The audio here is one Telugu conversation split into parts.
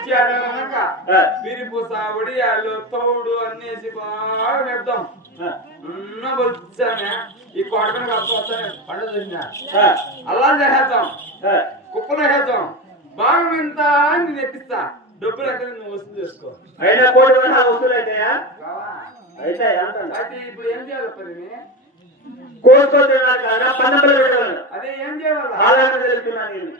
వచ్చాడు కనుక ఆ, విరిపూస ఒడియాలు తౌడు అన్నేసి బాగా పెడతాం వచ్చానే ఈ కొడకని కలుపు వస్తానే. పండు చూసినా ఆ, అలా చేసేద్దాం. కుప్పలు వేసేద్దాం బాగా వింత అని ఎక్కిస్తా డబ్బులు ఎక్కడ నువ్వు వసూలు చేసుకో. అయినా కోటి వసూలు? అయితే అయితే ఇప్పుడు ఏం చేయాలి పని కోరుకో తినాలి కదా పన్నెండు పెట్టాలి అదే ఏం చేయాలి? ఆధారం తెలుస్తున్నా నేను.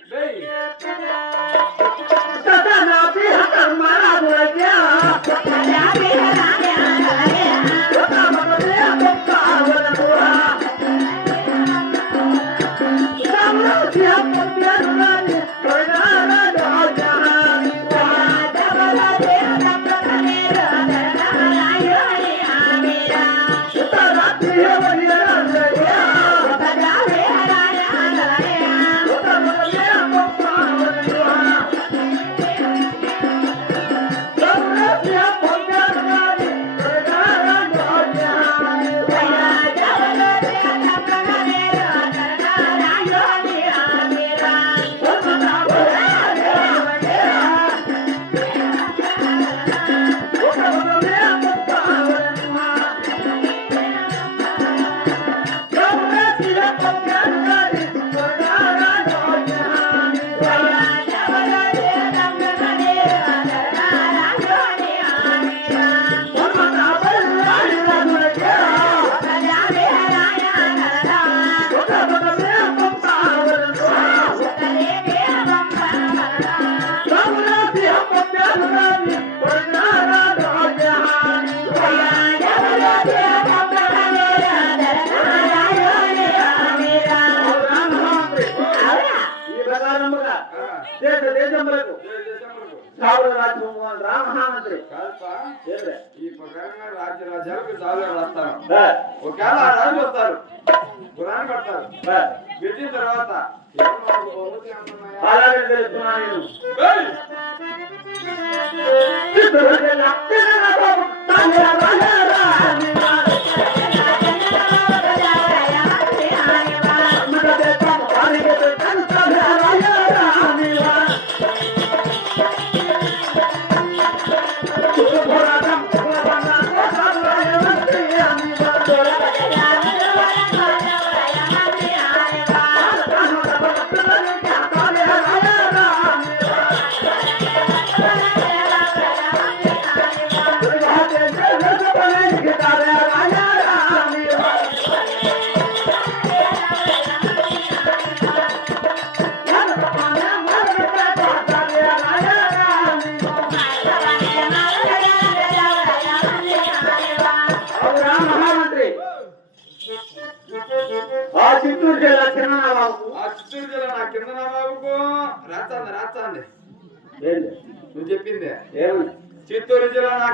కాదుపా, ఏంలే? ఈ ప్రకారంగా రాజ్య రాజ్యాలకు చాలు రాస్తాను ఆ, ఒకవేళ ఆ రాజు వస్తారు. పురాణం కడతారు. పెట్టిన తర్వాత నేను.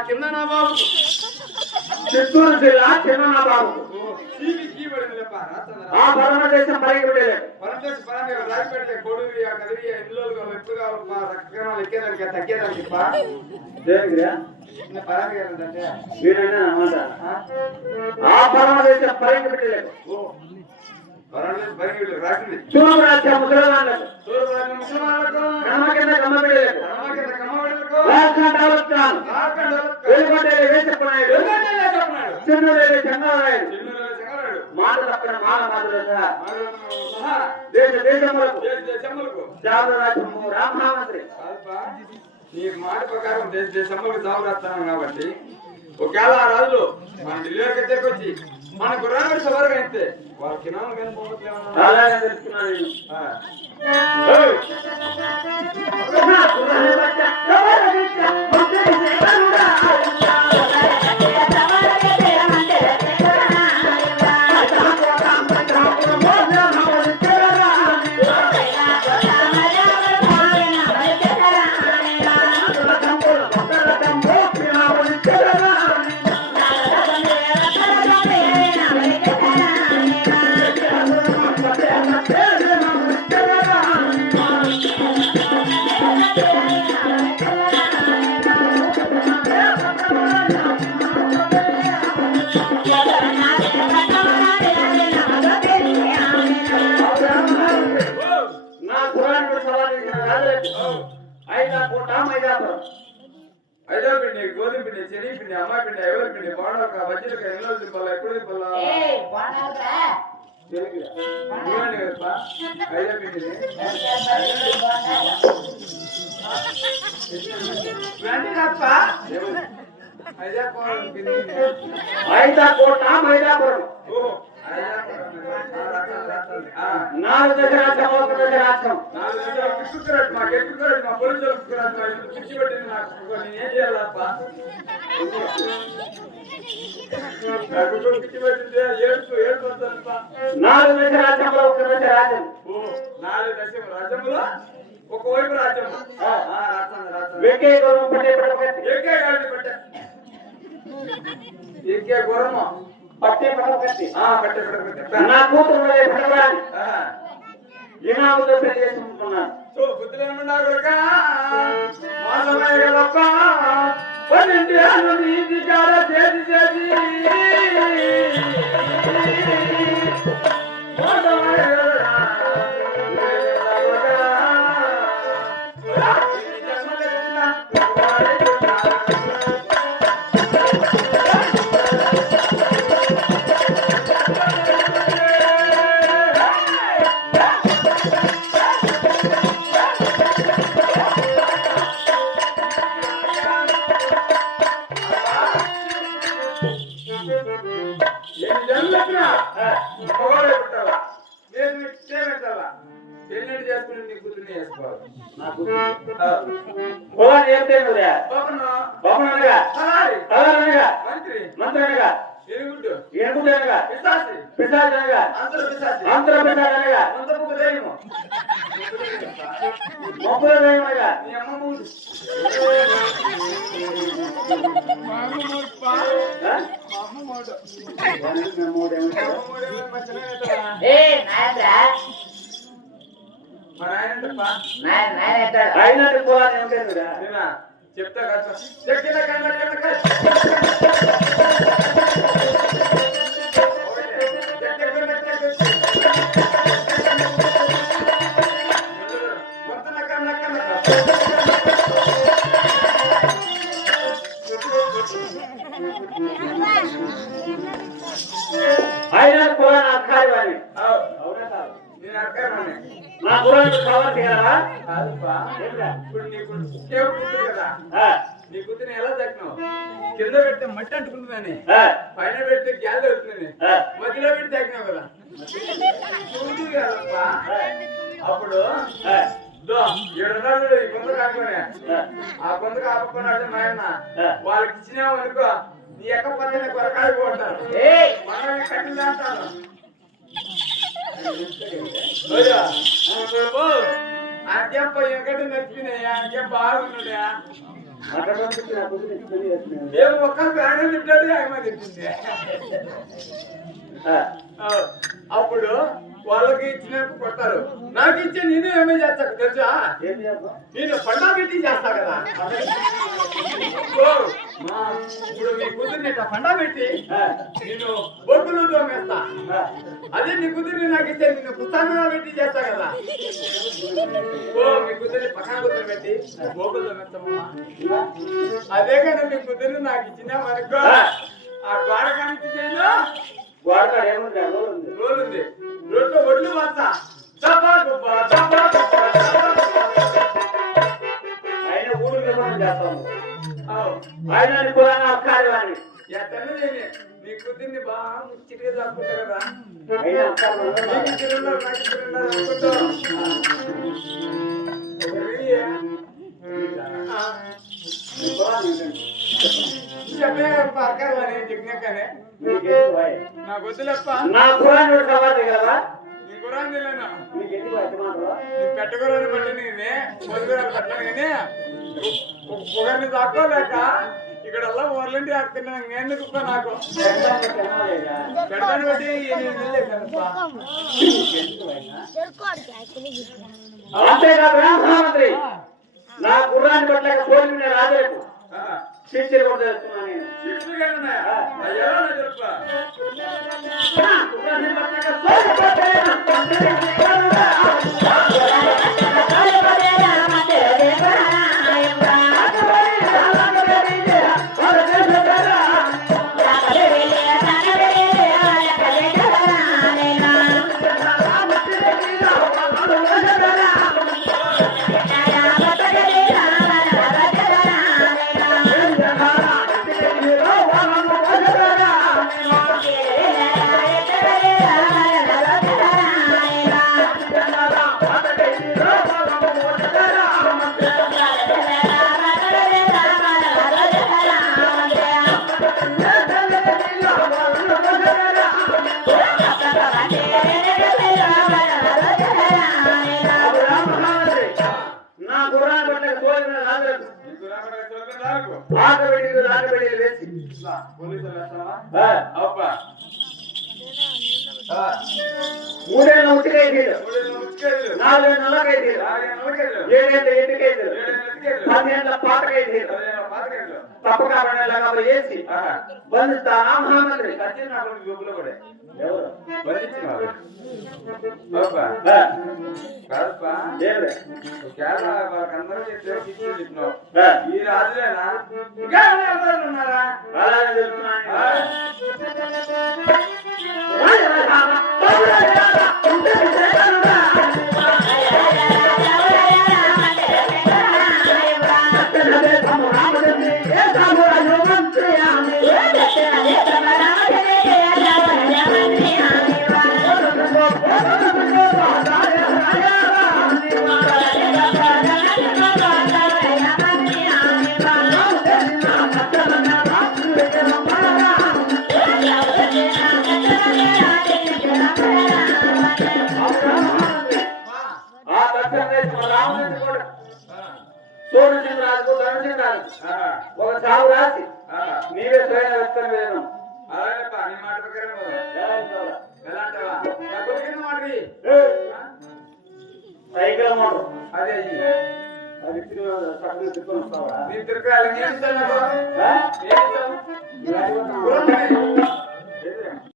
జిల్లా నా కింద నా బాబు చిత్తూరు జిల్లా లేప రాచండి ఆ పరమదేశం పైకి పెట్టలేదు పరమేశ్వర పరంగా రాజపేట కొడుగు ఆ? కదిరి ఎక్కేదానికి తగ్గేదానికి అన్నమాట ఆ పైకి పెట్టలేదు చూడు రాజ్యం సూర్యరాజు చిన్నులేవి చెంగారాయుడు మాట తప్పిన మాధవరావు సహా దేశ దేశములకు దేశ దేశములకు జాబు రాజ్యము రామహామంత్రి కాదుపా, నీ మాట ప్రకారం దేశ దేశములకు జాబు రాస్తున్నాం కాబట్టి ఒకవేళ ఆ రాజులు మన ఢిల్లీ వరకు వచ్చి మన గుర్రాడు సవరగా అయితే వాళ్ళ కినాలు కనిపోవట్లేదు కోట మైదాపురం ఐదో పిండి గోధుమ పిండి శని పిండి అమ్మాయి పిండి ఎవరి పిండి బాడొక వజ్రక ఎన్నో దింపాలా ఎప్పుడు దింపాలా? ఐదో పిండిని ఐదా కోరం పిండిని ఐదా కోట మైదాపురం నాలుగు దశ రాజ్యం ఒక దశ రాజ్యం నాలుగు ఏడుపు వస్తానప్పా నాలుగు దశ రాజ్యంలో ఒక రాజ్యం నాలుగు ఒకవైపు పట్టే పడకత్తి ఏకే పట్ట. ఏకే గురమ పట్టే పడకత్తి ఆ పట్ట పట్ట నా కూతురు పడవరాని ఆ. ఈనాముతో పెళ్ళి చేసుకుంటున్నాను సో బుద్ధిలేమన్నా కొడుక. గలప్ప. పన్నెండు ఏళ్ళు నీతి కాడ పిశాచి. అంతర పిశాచి. నీ అమ్మ మూడు. ఏయ్, నా కావాలి కదా? ఇప్పుడు నీకు కూతురు కదా. ఆ, నీ కూతురు ఎలా దక్కినావు? కింద పెడితే మట్టి అంటుకుంటుందని. ఆ, పైన పెడితే గ్యాస్ అవుతుందని. మధ్యలో పెడితే తగ్గినావు కదా. అప్పుడు ఏడున్నాడు ఈ కొంత కాకపోయినా ఆ. కొంత కాకపోయినాడు మా ఆయన. ఆ. వాళ్ళకి ఇచ్చినావు అనుకో నీ ఎక్క పక్కన కొరకాయ పోతారు. మనం కట్టిలు అంకెప్ప ఎక్కడ నచ్చినాయా అంకె బాగున్నాడా. ఏం ఒక్క ప్రాణం తింటాడు ఆయన తింటుంది. అప్పుడు వాళ్ళకి ఇచ్చినప్పుడు కొట్టారు నాకు ఇచ్చే నేను ఏమీ చేస్తా తెలుసా? నేను పండా పెట్టి చేస్తా కదా. ఇప్పుడు మీ కూతుర్ని ఇట్లా పండా పెట్టి నేను బొగ్గులు తోమేస్తా. అదే నీ కూతుర్ని నాకు ఇస్తే నేను పుస్తకంగా పెట్టి చేస్తా కదా. ఓ మీ కూతుర్ని పక్కన కూతురు పెట్టి బొగ్గులు తోమేస్తామమ్మా. ఇంకా? అదే కదా మీ కూతుర్ని నాకు ఇచ్చిన మనకు ఆ. ద్వారకానికి చేయను గోడకాడ ఏముంది? రోల్ ఉంది. దుబ్బా, దబా దుబ్బా. ఆయన ఊరు నిర్మాణం చేస్తాము. ఆయన పొలాన్ని అక్కారి వాడిని. నీ కూతుర్ని బాగా ముచ్చిటిగా దాక్కుంటా కదా వాయ్? నాకు వద్దులేప్ప నా పొలాన్ని కావాలి కదా నీ గురాన్ని తెలియనా నీ పెట్టగురాన్ని పట్టిన నేనే మొదలుగురాన్ని పట్టిన నేనే పొగర్ని దాక్కోలేక ఇక్కడ ఊర్లంటి ఆడుతున్నా ఎందుకు నాకు పెడతాను బట్టి. అంతేకాదు నా గుర్రాన్ని పట్ల సోని మీద చేస్తున్నాను వేస్తావా ఆ, అబ్బా ఆ, మూడేళ్ళ ముచ్చుకేళ్ళు, నాలుగేళ్ళ నూరికేళ్ళు, ఏడేళ్ళ ఎత్తికేళ్ళు, పదిహేళ్ళ పాతికేళ్ళు. తప్పక రెండేళ్ళగా వేసి ఆహా. బంధిస్తానా మహామంత్రి. సచిన్ నా కొడుకు జబ్బులో పడే. ఎవరు? బంధించినావు. చెప్పినావు. ఈ రాజులేనా ఇంకా ఉన్నారా అలాగే తెలుస్తున్నాను. కూడా సూర్యచంద్ర రాజు ధనుచంద్ర రాజు ఆహా, ఒక చావు రాసి. నీవే స్వయం వ్యక్తం వేయడం అలాగేనప్పా, నీ మాట? సైకిల్ మోటర్ అదే. అది నీ తిరగాలి, నేను